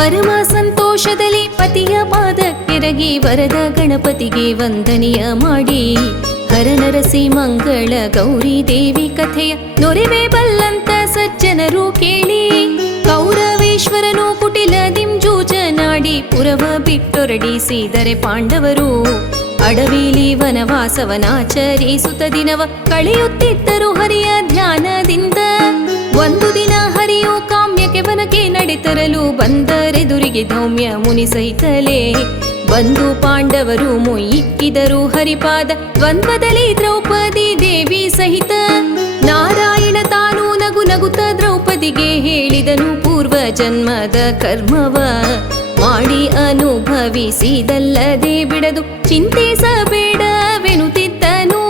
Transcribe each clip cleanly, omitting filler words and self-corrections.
ಪರಮ ಸಂತೋಷದಲ್ಲಿ ಪತಿಯ ಪಾದಕ್ಕೆರಗಿ ವರದ ಗಣಪತಿಗೆ ವಂದನೆಯ ಮಾಡಿ ಹರನರಸಿ ಮಂಗಳ ಗೌರಿ ದೇವಿ ಕಥೆಯ ನೊರೆವೆ ಬಲ್ಲಂತ ಸಜ್ಜನರು ಕೇಳಿ ಕೌರವೇಶ್ವರನು ಕುಟಿಲದಿಂ ಜೂಜನಾಡಿ ಪುರವ ಬಿಟ್ಟೊರಡಿಸಿದರೆ ಪಾಂಡವರು ಅಡವಿಲಿ ವನವಾಸವನಾಚರಿಸುತ್ತ ದಿನವ ಕಳೆಯುತ್ತಿದ್ದರು ಹರಿಯ ಧ್ಯಾನದಿಂದ. ಒಂದು ದಿನ ಹರಿಯು ಕಾಮ್ಯಕ್ಕೆ ವನಕ್ಕೆ ನಡೆತರಲು ಬಂದರೆದುರಿಗೆ ಧೌಮ್ಯ ಮುನಿ ಸಹಿತಲೇ ಬಂದು ಪಾಂಡವರು ಮೊಯ್ಯಿಕ್ಕಿದರು ಹರಿಪಾದ ದ್ವಂದ್ವದಲ್ಲಿ ದ್ರೌಪದಿ ದೇವಿ ಸಹಿತ. ನಾರಾಯಣ ತಾನು ನಗು ನಗುತ್ತ ದ್ರೌಪದಿಗೆ ಹೇಳಿದನು ಪೂರ್ವ ಜನ್ಮದ ಕರ್ಮವ ಮಾಡಿ ಅನುಭವಿಸಿದಲ್ಲದೆ ಬಿಡದು ಚಿಂತಿಸಬೇಡವೆನುತ್ತಿದ್ದನು.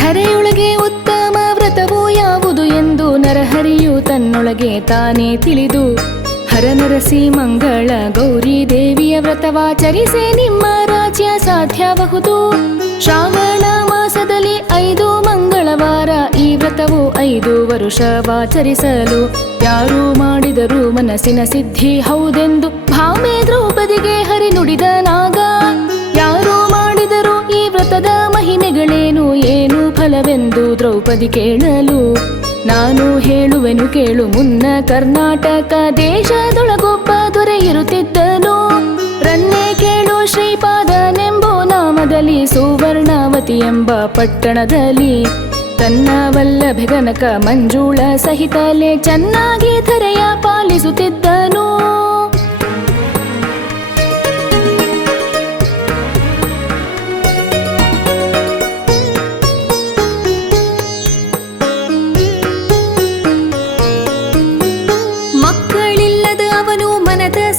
ಧರೆಯೊಳಗೆ ಉತ್ತಮ ವ್ರತವು ಯಾವುದು ಎಂದು ನರಹರಿಯು ತನ್ನೊಳಗೆ ತಾನೇ ತಿಳಿದು ಹರನರಸಿ ಮಂಗಳ ಗೌರಿ ದೇವಿಯ ವ್ರತವಾಚರಿಸಿ ನಿಮ್ಮ ರಾಜ್ಯ ಸಾಧ್ಯಬಹುದು. ಶ್ರಾವಣ ಮಾಸದಲ್ಲಿ 5 ಮಂಗಳವಾರ ಈ ವ್ರತವು 5 ವರುಷವಾಚರಿಸಲು ಯಾರು ಮಾಡಿದರೂ ಮನಸ್ಸಿನ ಸಿದ್ಧಿ ಹೌದೆಂದು ಭಾಮೆ ದ್ರೌಪದಿಗೆ ಹರಿ ನುಡಿದನಾಗ. ಯಾರು ಮಾಡಿದರೂ ಈ ವ್ರತದ ಮಹಿಮೆಗಳೇನು ಏನು ಫಲವೆಂದು ದ್ರೌಪದಿ ಕೇಳಲು ನಾನು ಹೇಳುವೆನು ಕೇಳು ಮುನ್ನ. ಕರ್ನಾಟಕ ದೇಶದೊಳಗೊಬ್ಬ ದೊರೆ ಇರುತ್ತಿದ್ದನು. ರನ್ನೇ ಕೇಳು ಶ್ರೀಪಾದನೆಂಬೋ ನಾಮದಲ್ಲಿ ಸುವರ್ಣಾವತಿ ಎಂಬ ಪಟ್ಟಣದಲ್ಲಿ ತನ್ನ ವಲ್ಲಭೆಗನಕ ಮಂಜುಳ ಸಹಿತಲೇ ಚೆನ್ನಾಗಿ ಧರೆಯ ಪಾಲಿಸುತ್ತಿದ್ದನು.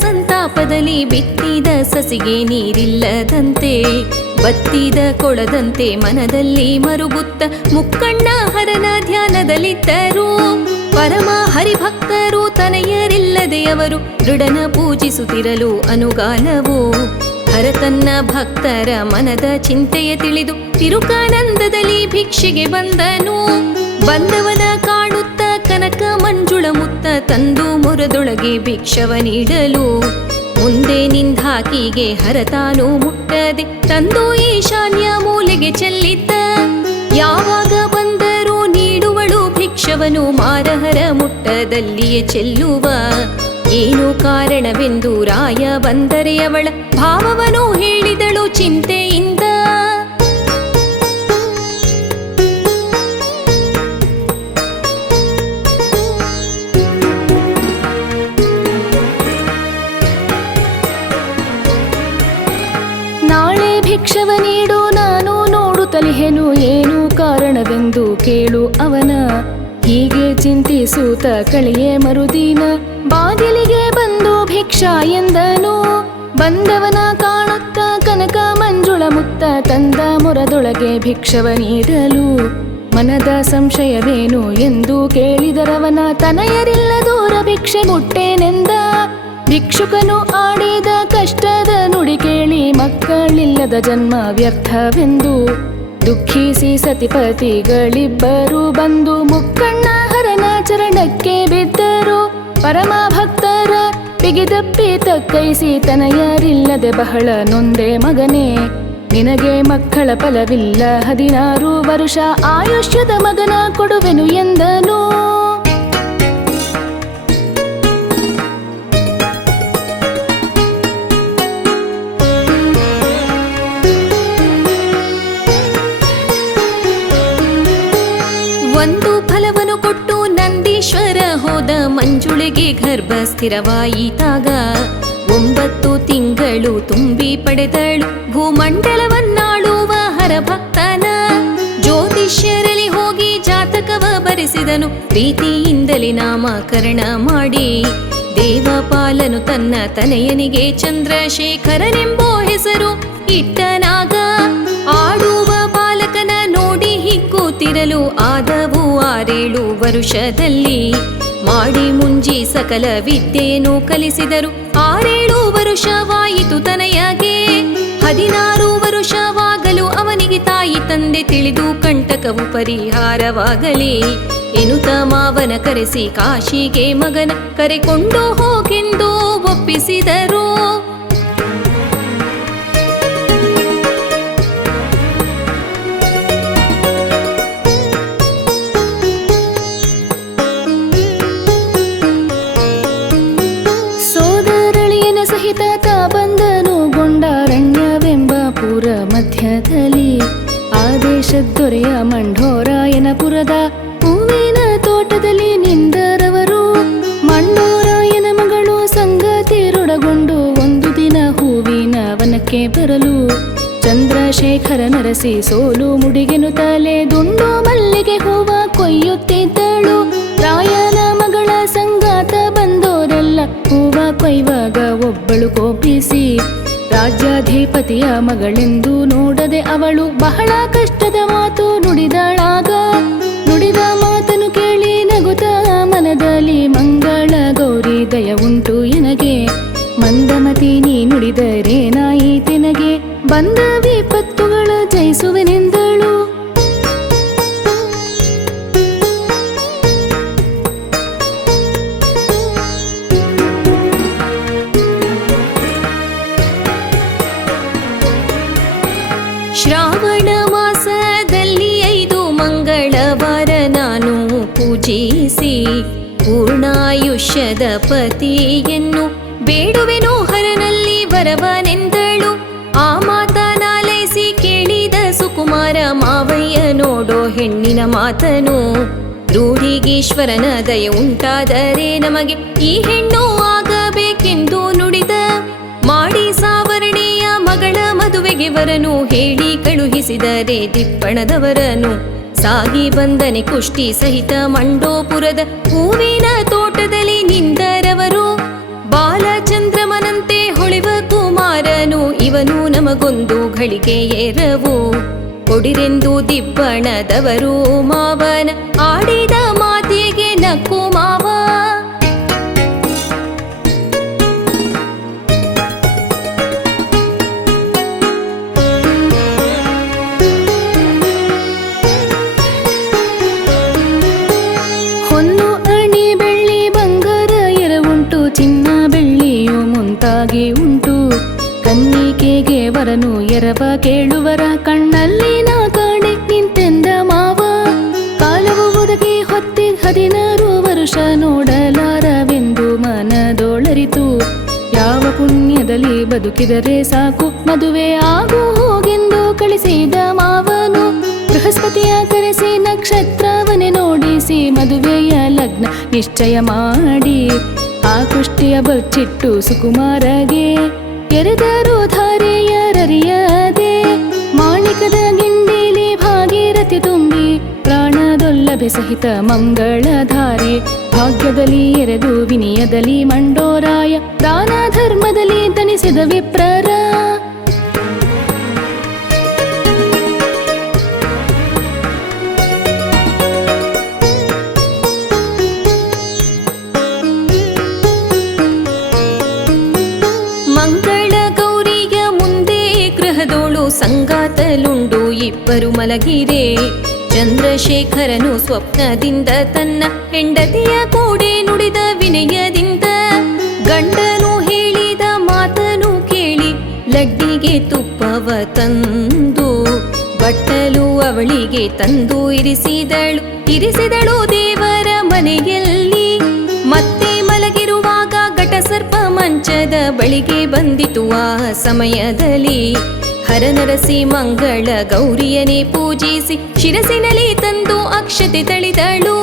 ಸಂತಾಪದಲ್ಲಿ ಬಿತ್ತಿದ ಸಸಿಗೆ ನೀರಿಲ್ಲದಂತೆ ಬತ್ತಿದ ಕೊಳದಂತೆ ಮನದಲ್ಲಿ ಮರುಗುತ್ತ ಮುಕ್ಕಣ್ಣ ಹರನ ಧ್ಯಾನದಲ್ಲಿದ್ದರು. ಪರಮ ಹರಿಭಕ್ತರು ತನಯರಿಲ್ಲದೆ ಅವರು ದೃಢನ ಪೂಜಿಸುತ್ತಿರಲು ಅನುಗಾಲವು ಹರ ತನ್ನ ಭಕ್ತರ ಮನದ ಚಿಂತೆಯ ತಿಳಿದು ತಿರುಕಾನಂದದಲ್ಲಿ ಭಿಕ್ಷೆಗೆ ಬಂದನು. ಬಂದವನ ಕಾಣುತ್ತ ಕನಕ ಮಂಜುಳ ಮುತ್ತ ತಂದು ಮೊರದೊಳಗೆ ಭಿಕ್ಷವ ನೀಡಲು ಮುಂದೆ ನಿಂದಾಕಿಗೆ ಹರತಾನು ಮುಟ್ಟದೆ ತಂದು ಈಶಾನ್ಯ ಮೂಲೆಗೆ ಚೆಲ್ಲಿದ್ದ. ಯಾವಾಗ ಬಂದರೂ ನೀಡುವಳು ಭಿಕ್ಷವನು ಮಾರಹರ ಮುಟ್ಟದಲ್ಲಿಯೇ ಚೆಲ್ಲುವ. ಏನು ಕಾರಣವೆಂದು ರಾಯ ಬಂದರೆ ಅವಳ ಭಾವವನು ಹೇಳಿದಳು ಚಿಂತೆಯಿಂದ. ನಾಳೆ ಭಿಕ್ಷವ ನೀಡು ನಾನು ನೋಡುತ್ತಲಿಹೆನು ಏನು ಕಾರಣವೆಂದು ಕೇಳು ಅವನ. ಹೀಗೆ ಚಿಂತಿಸೂತ ಕಳೆಯೇ ಮರುದಿನ ಬಾಗಿಲಿಗೆ ಬಂದು ಭಿಕ್ಷಾ ಎಂದನು. ಬಂದವನ ಕಾಣುತ್ತ ಕನಕ ಮಂಜುಳ ಮುತ್ತ ತಂದ ಮೊರದೊಳಗೆ ಭಿಕ್ಷವ ನೀಡಲು ಮನದ ಸಂಶಯವೇನು ಎಂದು ಕೇಳಿದರವನ ತನಯರಿಲ್ಲ ದೂರ ಭಿಕ್ಷೆ ಮುಟ್ಟೇನೆಂದ. ಭಿಕ್ಷುಕನು ಆಡಿದ ಕಷ್ಟದ ನುಡಿ ಕೇಳಿ ಮಕ್ಕಳಿಲ್ಲದ ಜನ್ಮ ವ್ಯರ್ಥವೆಂದು ದುಃಖಿಸಿ ಸತಿಪತಿಗಳಿಬ್ಬರು ಬಂದು ಮುಕ್ಕಣ್ಣ ಹರನ ಚರಣಕ್ಕೆ ಬಿದ್ದರು. ಪರಮ ಭಕ್ತರ ಬಿಗಿದಪ್ಪಿ ತಕ್ಕೈಸಿ ತನಯರಿಲ್ಲದೆ ಬಹಳ ನೊಂದೆ ಮಗನೇ ನಿನಗೆ ಮಕ್ಕಳ ಫಲವಿಲ್ಲ 16 ವರುಷ ಆಯುಷ್ಯದ ಮಗನ ಕೊಡುವೆನು ಎಂದನು. ಒಂದು ಫಲವನ್ನು ಕೊಟ್ಟು ನಂದೀಶ್ವರ ಹೋದ ಮಂಜುಳೆಗೆ ಗರ್ಭ ಸ್ಥಿರವಾಯಿತಾಗ 9 ತಿಂಗಳು ತುಂಬಿ ಪಡೆದಳು ಭೂಮಂಡಲವನ್ನಾಳುವ ಹರಭಕ್ತನ. ಜ್ಯೋತಿಷ್ಯರಲ್ಲಿ ಹೋಗಿ ಜಾತಕವ ಬರೆಸಿದನು ಪ್ರೀತಿಯಿಂದಲೇ ನಾಮಕರಣ ಮಾಡಿ. ದೇವಪಾಲನು ತನ್ನ ತನಯನಿಗೆ ಚಂದ್ರಶೇಖರನೆಂಬೋ ಹೆಸರು ಇಟ್ಟನಾಗ. ಆಡುವ ಬಾಲಕನ ನೋಡಿ ಹಿಗ್ಗುತ್ತಿರಲು ಆದವು 6-7 ವರುಷದಲ್ಲಿ ಮಾಡಿ ಮುಂಜಿ ಸಕಲ ವಿದ್ಯೆಯನ್ನು ಕಲಿಸಿದರು. 6-7 ವರುಷ ವರುಷವಾಯಿತು ತನಯಗೆ. 16 ವರುಷವಾಗಲು ಅವನಿಗೆ ತಾಯಿ ತಂದೆ ತಿಳಿದು ಕಂಟಕವು ಪರಿಹಾರವಾಗಲಿ ಎನ್ನುತ್ತ ಮಾವನ ಕರೆಸಿ ಕಾಶಿಗೆ ಮಗನ ಕರೆಕೊಂಡು ಹೋಗೆಂದು ಒಪ್ಪಿಸಿದರು. ಸೋದರಳಿಯನ ಸಹಿತ ತಾ ಬಂದನು ಗೊಂಡಾರಣ್ಯವೆಂಬ ಪುರ ಮಧ್ಯದಲ್ಲಿ. ಆದೇಶ ದೊರೆಯ ಮಂಡೋರಾಯನಪುರದ ಹೂವಿನ ತೋಟದಲ್ಲಿ ನಿಂದರವರು. ಮಂಡೋರಾಯನ ಮಗಳು ಸಂಗತಿರೊಡಗೊಂಡು ಒಂದು ದಿನ ಹೂವಿನ ವನಕ್ಕೆ ಬರಲು. ಚಂದ್ರಶೇಖರ ನರಸಿ ಸೋಲು ಮುಡಿಗೆನು ತಲೆ ದುಂಡು ಮಲ್ಲಿಗೆ ಹೂವ ಕೊಯ್ಯುತ್ತಿದ್ದಳು. ರಾಯನ ಮಗಳ ಸಂಗಾತ ಬಂದೋರೆಲ್ಲ ಹೂವ ಕೊಯ್ವಾಗ ಒಬ್ಬಳು ಕೋಪಿಸಿ ರಾಜ್ಯಾಧಿಪತಿಯ ಮಗಳೆಂದು ನೋಡದೆ ಅವಳು ಬಹಳ ಕಷ್ಟದ ಮಾತು ನುಡಿದಳಾಗ. ನುಡಿದ ಮಾತನು ಕೇಳಿ ನಗುತ್ತ ಮನದಲ್ಲಿ ಮಂಗಳ ಗೌರಿ ದಯ ಉಂಟು ಎನಗೆ. ಮಂದಮತಿ ನೀ ನುಡಿದರೇನಾಯಿತೆನಗೆ ಬಂದ ವಿಪತ್ತುಗಳ ಜಯಿಸುವೆನೆಂದಳು. ಶ್ರಾವಣ ಮಾಸದಲ್ಲಿ 5 ಮಂಗಳವಾರ ನಾನು ಪೂಜಿಸಿ ಪೂರ್ಣಾಯುಷ್ಯದ ಪತಿಯನ್ನು ಬೇಡುವೆನು ಹರನಲ್ಲಿ ವರವನೆಂದಳು. ಆ ಮಾತನಾಲೈಸಿ ಕೇಳಿದ ಸುಕುಮಾರ ಮಾವಯ್ಯ ನೋಡೋ ಹೆಣ್ಣಿನ ಮಾತನು. ರೂಢಿಗೀಶ್ವರನ ದಯ ಉಂಟಾದರೆ ನಮಗೆ ಈ ಹೆಣ್ಣು ಆಗಬೇಕೆಂದು ನುಡಿದ. ಮಾಡಿ ಸಾವರ್ಣೆಯ ಮಗಳ ಮದುವೆಗೆ ವರನು ಹೇಳಿ ಕಳುಹಿಸಿದರೆ ದಿಪ್ಪಣದವರನು. ಸಾಗಿ ಬಂದನೆ ಕುಷ್ಟಿ ಸಹಿತ ಮಂಡೋಪುರದ ಹೂವಿನ ತೋಟದಲ್ಲಿ ನಿಂದರವರು. ಬಾಲಚಂದ್ರಮನಂತೆ ಹೊಳೆವ ಕುಮಾರನು ಇವನು ನಮಗೊಂದು ಘಳಿಗೆ ಎರವು. ಕೊಡಿರೆಂದು ದಿಬ್ಬಣದವರು ಮಾವನ ಆಡಿದ ಮಾತಿಗೆ ನಕ್ಕು ಮಾವ. ಹೊನ್ನು ಅಣಿ ಬೆಳ್ಳಿ ಬಂಗಾರ ಎರವುಂಟು, ಚಿನ್ನ ಬೆಳ್ಳಿಯು ಮುಂತಾಗಿ ಉಂಟು. ಕನ್ನಿಕೆಗೆ ವರನು ಎರವ ಕೇಳುವರ ಕಣ್ಣಲ್ಲಿ ನಾ ಕಾಣೆ ನಿಂತೆಂದ ಮಾವ. ಕಾಲವು ಒದಗಿ ಹೊತ್ತಿ 16 ವರುಷ ನೋಡಲಾರವೆಂದು ಮನದೊಳರಿತು. ಯಾವ ಪುಣ್ಯದಲ್ಲಿ ಬದುಕಿದರೆ ಸಾಕು ಮದುವೆ ಆಗು ಹೋಗೆಂದು ಕಳಿಸಿದ ಮಾವನು. ಬೃಹಸ್ಪತಿಯ ಕರೆಸಿ ನಕ್ಷತ್ರವನ್ನೇ ನೋಡಿಸಿ ಮದುವೆಯ ಲಗ್ನ ನಿಶ್ಚಯ ಮಾಡಿ. ಆ ಕುಷ್ಟಿಯ ಬಚ್ಚಿಟ್ಟು ಸುಕುಮಾರಗೆ ಎರೆದರು ಧಾರೆಯರರಿಯದೆ. ಮಾಣಿಕದ ಗಿಂಡಿಲಿ ಭಾಗೀರಥಿ ತುಂಬಿ ಪ್ರಾಣದೊಲ್ಲಭೆ ಸಹಿತ ಮಂಗಳಧಾರೆ. ಭಾಗ್ಯದಲ್ಲಿ ಎರೆದು ವಿನಯದಲ್ಲಿ ಮಂಡೋರಾಯ ದಾನ ಧರ್ಮದಲ್ಲಿ ತನಿಸಿದ ವಿಪ್ರರ. ಮಂಗಳ ಗೌರಿಯ ಮುಂದೆ ಗೃಹದೋಳು ಸಂಗಾತಲುಂಡು ಇಬ್ಬರು ಮಲಗಿರೆ. ಚಂದ್ರಶೇಖರನು ಸ್ವಪ್ನದಿಂದ ತನ್ನ ಹೆಂಡತಿಯ ಕೂಡೆ ನುಡಿದ ವಿನಯದಿಂದ. ಗಂಡನು ಹೇಳಿದ ಮಾತನು ಕೇಳಿ ಲಡ್ಡಿಗೆ ತುಪ್ಪವ ತಂದು ಬಟ್ಟಲು ಅವಳಿಗೆ ತಂದು ಇರಿಸಿದಳು ದೇವರ ಮನೆಯಲ್ಲಿ. ಮತ್ತೆ ಮಲಗಿರುವಾಗ ಘಟಸರ್ಪ ಮಂಚದ ಬಳಿಗೆ ಬಂದಿತು. ಆ ಸಮಯದಲ್ಲಿ ಹರನರಸಿ ಮಂಗಳ ಗೌರಿಯನೇ ಪೂಜಿಸಿ ಶಿರಸಿನಲ್ಲಿ ತಂದು ಅಕ್ಷತೆ ತಳಿದಳು.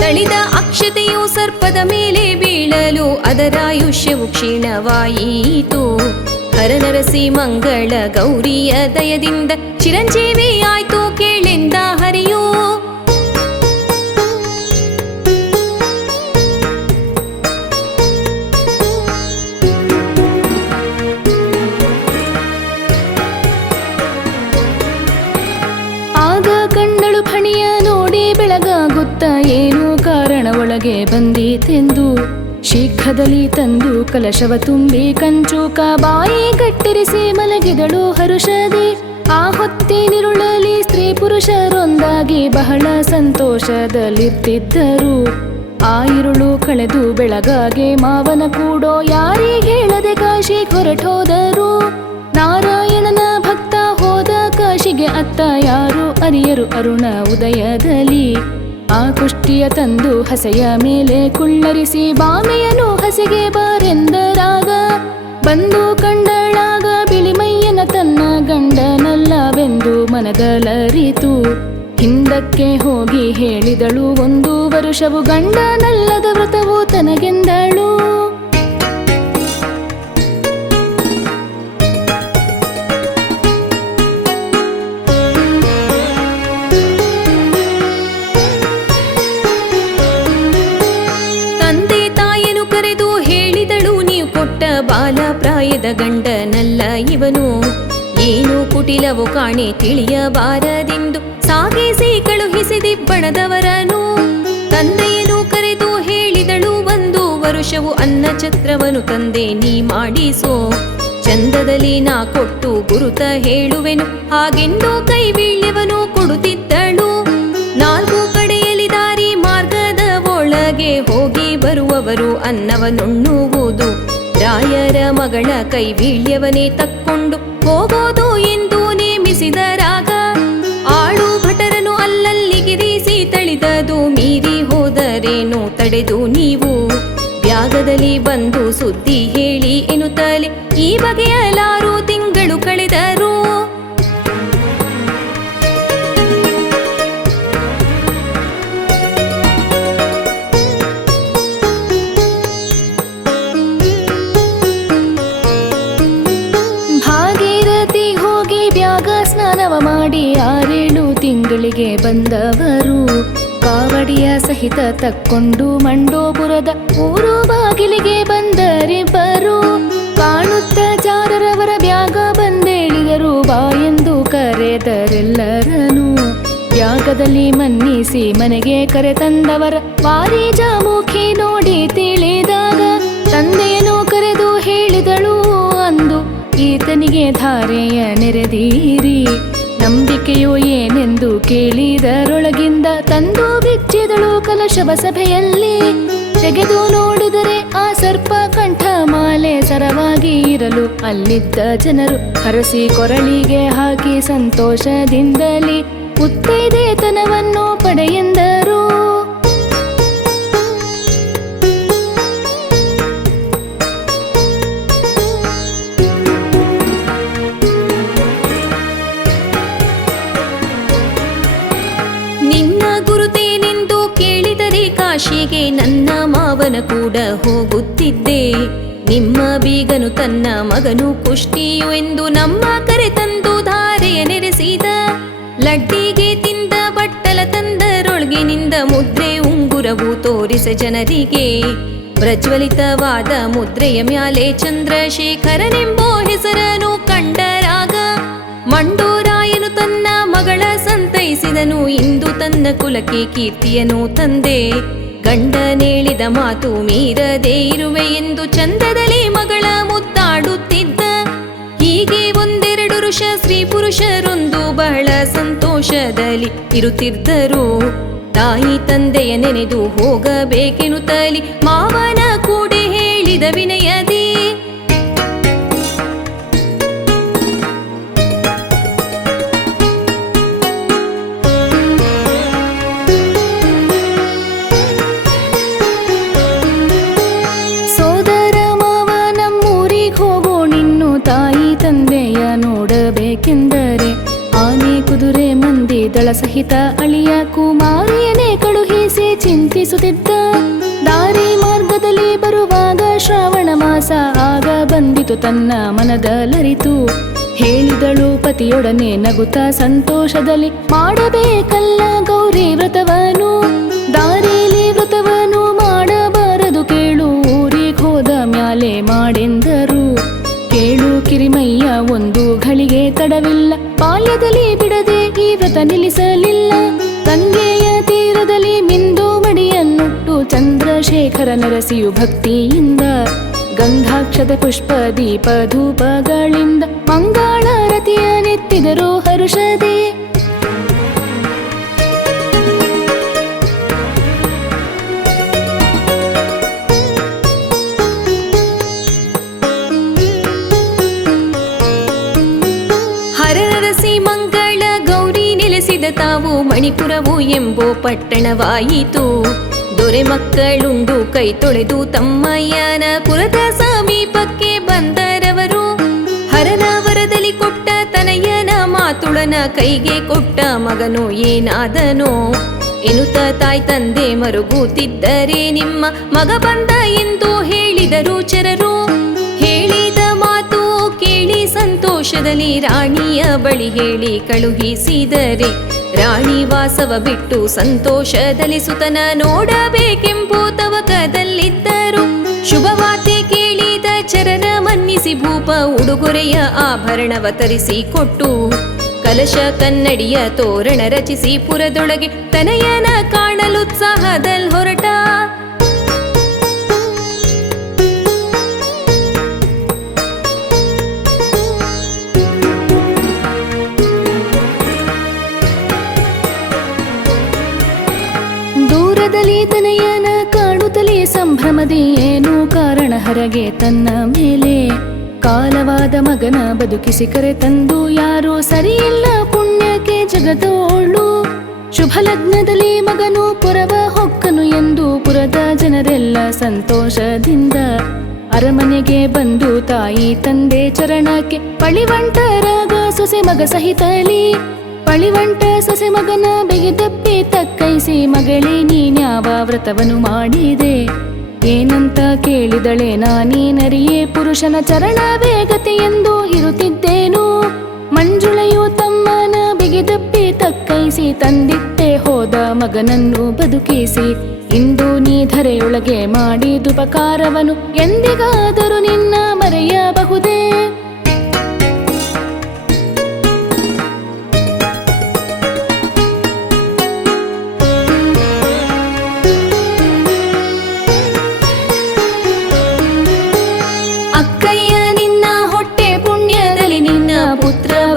ತಳಿದ ಅಕ್ಷತೆಯು ಸರ್ಪದ ಮೇಲೆ ಬೀಳಲು ಅದರಾಯುಷ್ಯವು ಕ್ಷೀಣವಾಯಿತು. ಹರನರಸಿ ಮಂಗಳ ಗೌರಿಯ ದಯದಿಂದ ಚಿರಂಜೀವಿ ಆಯ್ತು ಕೇಳೆಂದ ಹರಿಯೋ. ಆಗ ಕಣ್ಣಳು ಫಣಿಯ ನೋಡಿ ಬೆಳಗಾಗುತ್ತ ಏನೋ ಕಾರಣ ಒಳಗೆ ಬಂದೀತೆಂದು. ಶೀಘ್ರದಲ್ಲಿ ತಂದು ಕಲಶವ ತುಂಬಿ ಕಂಚೂಕ ಬಾಯಿ ಗಟ್ಟಿರಿಸಿ ಮಲಗಿದಳು ಹರುಷದಿ. ಆ ಹೊತ್ತಿನಿರುಳಲಿ ಸ್ತ್ರೀ ಪುರುಷರೊಂದಾಗಿ ಬಹಳ ಸಂತೋಷದಲ್ಲಿರ್ತಿದ್ದರು. ಆ ಇರುಳು ಕಳೆದು ಬೆಳಗಾಗೆ ಮಾವನ ಕೂಡೋ ಯಾರಿಗೇಳದೆ ಕಾಶಿ ಹೊರಟೋದರು. ನಾರಾಯಣನ ಭಕ್ತ ಹೋದ ಕಾಶಿಗೆ ಅತ್ತ ಯಾರು ಅರಿಯರು ಅರುಣ ಉದಯದಲ್ಲಿ. ಆ ಕುಷ್ಟಿಯ ತಂದು ಹಸೆಯ ಮೇಲೆ ಕುಳ್ಳರಿಸಿ ಬಾಮೆಯನು ಹಸಿಗೆ ಬಾರೆಂದರಾಗ. ಬಂದು ಕಂಡಳಾಗ ಬಿಳಿಮಯ್ಯನ ತನ್ನ ಗಂಡನಲ್ಲವೆಂದು ಮನದಲರಿತು. ಹಿಂದಕ್ಕೆ ಹೋಗಿ ಹೇಳಿದಳು 1 ವರುಷವು ಗಂಡನಲ್ಲದ ವ್ರತವು ತನಗೆಂದಳು. ತಂದೆ ತಾಯನು ಕರೆದು ಹೇಳಿದಳು, ನೀವು ಕೊಟ್ಟ ಬಾಲ ಪ್ರಾಯದ ಗಂಡನಲ್ಲ ಇವನು. ಏನು ಕುಟಿಲವು ಕಾಣೆ ತಿಳಿಯಬಾರದೆಂದು ಸಾಗಿಸಿ ಕಳುಹಿಸಿದಿಬ್ಬಣದವರನು. ತಂದೆಯನು ಕರೆದು ಹೇಳಿದಳು, 1 ವರುಷವು ಅನ್ನ ಛತ್ರವನು ತಂದೆ ನೀ ಮಾಡಿಸೋ. ಚಂದದಲ್ಲಿ ನಾ ಕೊಟ್ಟು ಗುರುತ ಹೇಳುವೆನು ಹಾಗೆಂದು ಕೈವೀಳ್ಯವನು ಕೊಡುತ್ತಿದ್ದಳು. 4 ಕಡೆಯಲ್ಲಿ ದಾರಿ ಮಾರ್ಗದ ಒಳಗೆ ಹೋಗಿ ಬರುವವರು ಅನ್ನವನ್ನುಣ್ಣುವುದು. ರಾಯರ ಮಗಳ ಕೈವೀಳ್ಯವನೇ ತಕ್ಕೊಂಡು ಹೋಗೋದು ಎಂದು ನೇಮಿಸಿದರಾಗ. ಆಳು ಭಟರನು ಅಲ್ಲಲ್ಲಿಗಿರಿಸಿ ತಳಿದದು ಮೀರಿ ಹೋದರೇನು ತಡೆದು ನೀವು. ಬ್ಯಾಗದಲ್ಲಿ ಬಂದು ಸುದ್ದಿ ಹೇಳಿ ಎನ್ನುತ್ತಲೇ ಈ ಬಗೆಯಲಾರು ತಿಂಗಳು ಕಳೆದರು. ಭಾಗೀರಥಿ ಹೋಗಿ ಬ್ಯಾಗ ಸ್ನಾನವ ಮಾಡಿ 6-7 ತಿಂಗಳಿಗೆ ಬಂದವರು. ಕಾವಡಿಯ ಸಹಿತ ತಕ್ಕೊಂಡು ಮಂಡೋಪುರದ ಊರು ಬಾಗಿಲಿಗೆ ಬಂದರಿಬ್ಬರು. ಕಾಣುತ್ತ ಚಾರರವರ ಬ್ಯಾಗ ಬಂದೇಳಿದರು, ಬಾ ಎಂದು ಕರೆದರೆಲ್ಲರನು. ಬ್ಯಾಗದಲ್ಲಿ ಮನ್ನಿಸಿ ಮನೆಗೆ ಕರೆ ತಂದವರ ವಾರಿಜಾಮುಖಿ ನೋಡಿ ತಿಳಿದಾಗ. ತಂದೆಯನು ಕರೆದು ಹೇಳಿದಳು ಅಂದು, ಈತನಿಗೆ ಧಾರೆಯ ನೆರೆದೀರಿ. ನಂಬಿಕೆಯೋ ಏನೆಂದು ಕೇಳಿದರೊಳಗಿಂದ ತಂದು ಬಿಚ್ಚಿದಳು ಕಲಶವ ಸಭೆಯಲ್ಲಿ. ತೆಗೆದು ನೋಡಿದರೆ ಆ ಸರ್ಪ ಕಂಠ ಮಾಲೆ ಸರವಾಗಿ ಇರಲು ಅಲ್ಲಿದ್ದ ಜನರು ಹರಸಿ ಕೊರಳಿಗೆ ಹಾಕಿ ಸಂತೋಷದಿಂದಲೇ ಮುತ್ತೈದೆತನವನ್ನು ಪಡೆಯೆಂದರು. ನಿನ್ನ ಗುರುತೇನೆಂದು ಕೇಳಿದರೆ ಕಾಶಿಗೆ ನನ್ನ ಮಾವನ ಕೂಡ ಹೋಗುತ್ತಿದ್ದೆ. ನಿಮ್ಮ ಬೀಗನು ತನ್ನ ಮಗನು ಕುಷ್ಟಿಯು ಎಂದು ನಮ್ಮ ಕರೆ ತಂದು ಧಾರೆಯ ನೆರೆಸಿದ. ಲಡ್ಡಿಗೆ ತಿಂದ ಬಟ್ಟಲ ತಂದರೊಳಗಿನಿಂದ ಮುದ್ರೆ ಉಂಗುರವು ತೋರಿಸ ಜನರಿಗೆ. ಪ್ರಜ್ವಲಿತವಾದ ಮುದ್ರೆಯ ಮ್ಯಾಲೆ ಚಂದ್ರಶೇಖರನೆಂಬೋ ಹೆಸರನು ಕಂಡರಾಗ. ಮಂಡೋರಾಯನು ತನ್ನ ಮಗಳ ಸಂತೈಸಿದನು, ಇಂದು ತನ್ನ ಕುಲಕ್ಕೆ ಕೀರ್ತಿಯನು ತಂದೆ. ಗಂಡನೇಳಿದ ಮಾತು ಮೀರದೇ ಇರುವೆ ಎಂದು ಚಂದದಲ್ಲಿ ಮಗಳ ಮುದ್ದಾಡುತ್ತಿದ್ದ. ಹೀಗೆ 1-2 ವರುಷ ಸ್ತ್ರೀ ಪುರುಷರೊಂದು ಬಹಳ ಸಂತೋಷದಲ್ಲಿ ಇರುತ್ತಿದ್ದರು. ತಾಯಿ ತಂದೆಯ ನೆನೆದು ಹೋಗಬೇಕೆನ್ನುತ್ತಲಿ ಮಾವನ ಕೂಡೆ ಹೇಳಿದ ವಿನಯದಿ. ಸೋದರ ಮಾವ ನಮ್ಮೂರಿಗೆ ಹೋಗೋಣಿನ್ನು, ತಾಯಿ ತಂದೆಯ ನೋಡಬೇಕೆಂದರೆ. ಆನೆ ಕುದುರೆ ಮಂದಿ ದಳ ಸಹಿತ ಅಳಿಯ ಕುಮಾರಿಯನೇ ಕಳುಹಿಸಿ ಚಿಂತಿಸುತ್ತಿದ್ದ. ದಾರಿ ಮಾರ್ಗದಲ್ಲಿ ಬರುವಾಗ ಶ್ರಾವಣ ಮಾಸ ಆಗ ಬಂದಿತು ತನ್ನ ಮನದಲರಿತು. ಹೇಳಿದಳು ಪತಿಯೊಡನೆ ನಗುತ್ತ ಸಂತೋಷದಲ್ಲಿ, ಮಾಡಬೇಕಲ್ಲ ಗೌರಿ ವ್ರತವನು. ದಾರಿಲಿ ವ್ರತವನು ಮಾಡಬಾರದು ಕೇಳು, ಊರಿಗೆ ಹೋದ ಮ್ಯಾಲೆ ಮಾಡೆಂದರು. ಕೇಳು ಕಿರಿಮಯ್ಯ, 1 ಘಳಿಗೆ ತಡವಿಲ್ಲ. ಬಾಲ್ಯದಲ್ಲಿ ಬಿಡದೆ ಈ ವ್ರತ ನಿಲ್ಲಿಸಲಿಲ್ಲ. ಗಂಗೆಯ ತೀರದಲ್ಲಿ ಮಿಂದು ಮಡಿಯನ್ನುಟ್ಟು ಚಂದ್ರಶೇಖರ ನರಸಿಯು ಭಕ್ತಿಯಿಂದ ಗಂಧಾಕ್ಷತೆ ಪುಷ್ಪ ದೀಪ ಧೂಪಗಳಿಂದ ಮಂಗಳಾರತಿಯ ನೆತ್ತಿದರು ಹರುಷದೇ. ಹರನರಸಿ ಮಂಗಳ ಗೌರಿ ನೆಲೆಸಿದ ತಾವು ಮಣಿಪುರವು ಎಂಬೋ ಪಟ್ಟಣವಾಯಿತು. ದೊರೆ ಮಕ್ಕಳುಂಡು ಕೈ ತೊಳೆದು ತಮ್ಮಯ್ಯನ ಪುರದ ಸಮೀಪಕ್ಕೆ ಬಂದರವರು. ಹರನ ವರದಲ್ಲಿ ಕೊಟ್ಟ ತನಯನ ಮಾತುಳನ ಕೈಗೆ ಕೊಟ್ಟ ಮಗನು ಏನಾದನೋ ಎನ್ನುತ್ತ ತಾಯಿ ತಂದೆ ಮರುಗುತ್ತಿದ್ದರೆ ನಿಮ್ಮ ಮಗ ಬಂದ ಎಂದು ಹೇಳಿದರು ಚರರು. ಹೇಳಿದ ಮಾತು ಕೇಳಿ ಸಂತೋಷದಲ್ಲಿ ರಾಣಿಯ ಬಳಿ ಹೇಳಿ ಕಳುಹಿಸಿದರೆ ರಾಣಿ ವಾಸವ ಬಿಟ್ಟು ಸಂತೋಷದಲ್ಲಿ ಸುತನ ನೋಡಬೇಕೆಂಬು ತವಕದಲ್ಲಿದ್ದರು. ಶುಭವಾರ್ತೆ ಕೇಳಿದ ಚರನ ಮನ್ನಿಸಿ ಭೂಪ ಉಡುಗೊರೆಯ ಆಭರಣವ ತರಿಸಿ ಕೊಟ್ಟು ಕಲಶ ಕನ್ನಡಿಯ ತೋರಣ ರಚಿಸಿ ಪುರದೊಳಗೆ ತನಯನ ಕಾಣಲುತ್ಸಾಹದಲ್ಲಿ ಹೊರಟ. ದೂರದಲ್ಲಿ ತನಯನ ಕಾಣುತ್ತಲೇ ಸಂಭ್ರಮದಿ ಏನು ಕಾರಣ ಹರಗೆ ತನ್ನ ಮೇಲೆ. ಕಾಲವಾದ ಮಗನ ಬದುಕಿಸಿ ಕರೆ ತಂದು ಯಾರೋ ಸರಿಯಿಲ್ಲ ಪುಣ್ಯಕ್ಕೆ ಜಗದೋಳು. ಶುಭ ಲಗ್ನದಲ್ಲಿ ಮಗನು ಪುರವ ಹೊಕ್ಕನು ಎಂದು ಪುರದ ಜನರೆಲ್ಲ ಸಂತೋಷದಿಂದ ಅರಮನೆಗೆ ಬಂದು ತಾಯಿ ತಂದೆ ಚರಣಕ್ಕೆ ಪಳಿವಂಟರಾಗ ಸೊಸೆ ಮಗ ಸಹಿತಲಿ. ಪಳಿವಂಟ ಸೊಸೆ ಮಗನ ಬೆಗೆದಪ್ಪಿ ತಕ್ಕೈಸಿ ಮಗಳೇ ನೀನ್ಯಾವ ವ್ರತವನ್ನು ಮಾಡಿದೆ ಏನಂತ ಕೇಳಿದಳೆ. ನಾನೇನರಿಯೇ ಪುರುಷನ ಚರಣ ವೇಗತೆ ಎಂದು ಇರುತ್ತಿದ್ದೇನು. ಮಂಜುಳೆಯು ತಮ್ಮನ ಬಿಗಿದಪ್ಪಿ ತಕ್ಕೈಸಿ ತಂದಿಟ್ಟೆ ಹೋದ ಮಗನನ್ನು ಬದುಕಿಸಿ. ಇಂದು ನೀ ಧರೆಯೊಳಗೆ ಮಾಡಿದುಪಕಾರವನು ಎಂದಿಗಾದರೂ ನಿನ್ನ ಮರೆಯಬಹುದೇ.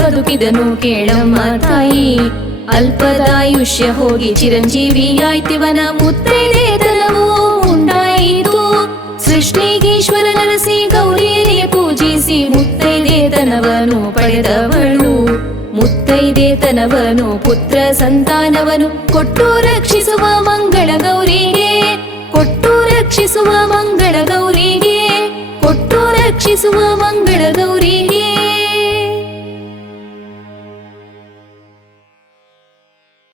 ಬದುಕಿದನು ಕೇಳಮ್ಮ ತಾಯಿ, ಅಲ್ಪದಾಯುಷ್ಯ ಹೋಗಿ ಚಿರಂಜೀವಿಯಾಯ್ತಿವನ ಮುತ್ತೈದೆತನವೂ ಉಂಟಾಯಿತು. ಸೃಷ್ಟಿಗೀಶ್ವರ ನರಸಿ ಗೌರಿಯೇ ಪೂಜಿಸಿ ಮುತ್ತೈದೆತನವನು ಪಡೆದವಳು. ಮುತ್ತೈದೆತನವನು ಪುತ್ರ ಸಂತಾನವನು ಕೊಟ್ಟು ರಕ್ಷಿಸುವ ಮಂಗಳ ಗೌರಿಗೆ, ಕೊಟ್ಟು ರಕ್ಷಿಸುವ ಮಂಗಳ ಗೌರಿಗೆ, ಕೊಟ್ಟು ರಕ್ಷಿಸುವ ಮಂಗಳ ಗೌರಿಗೆ.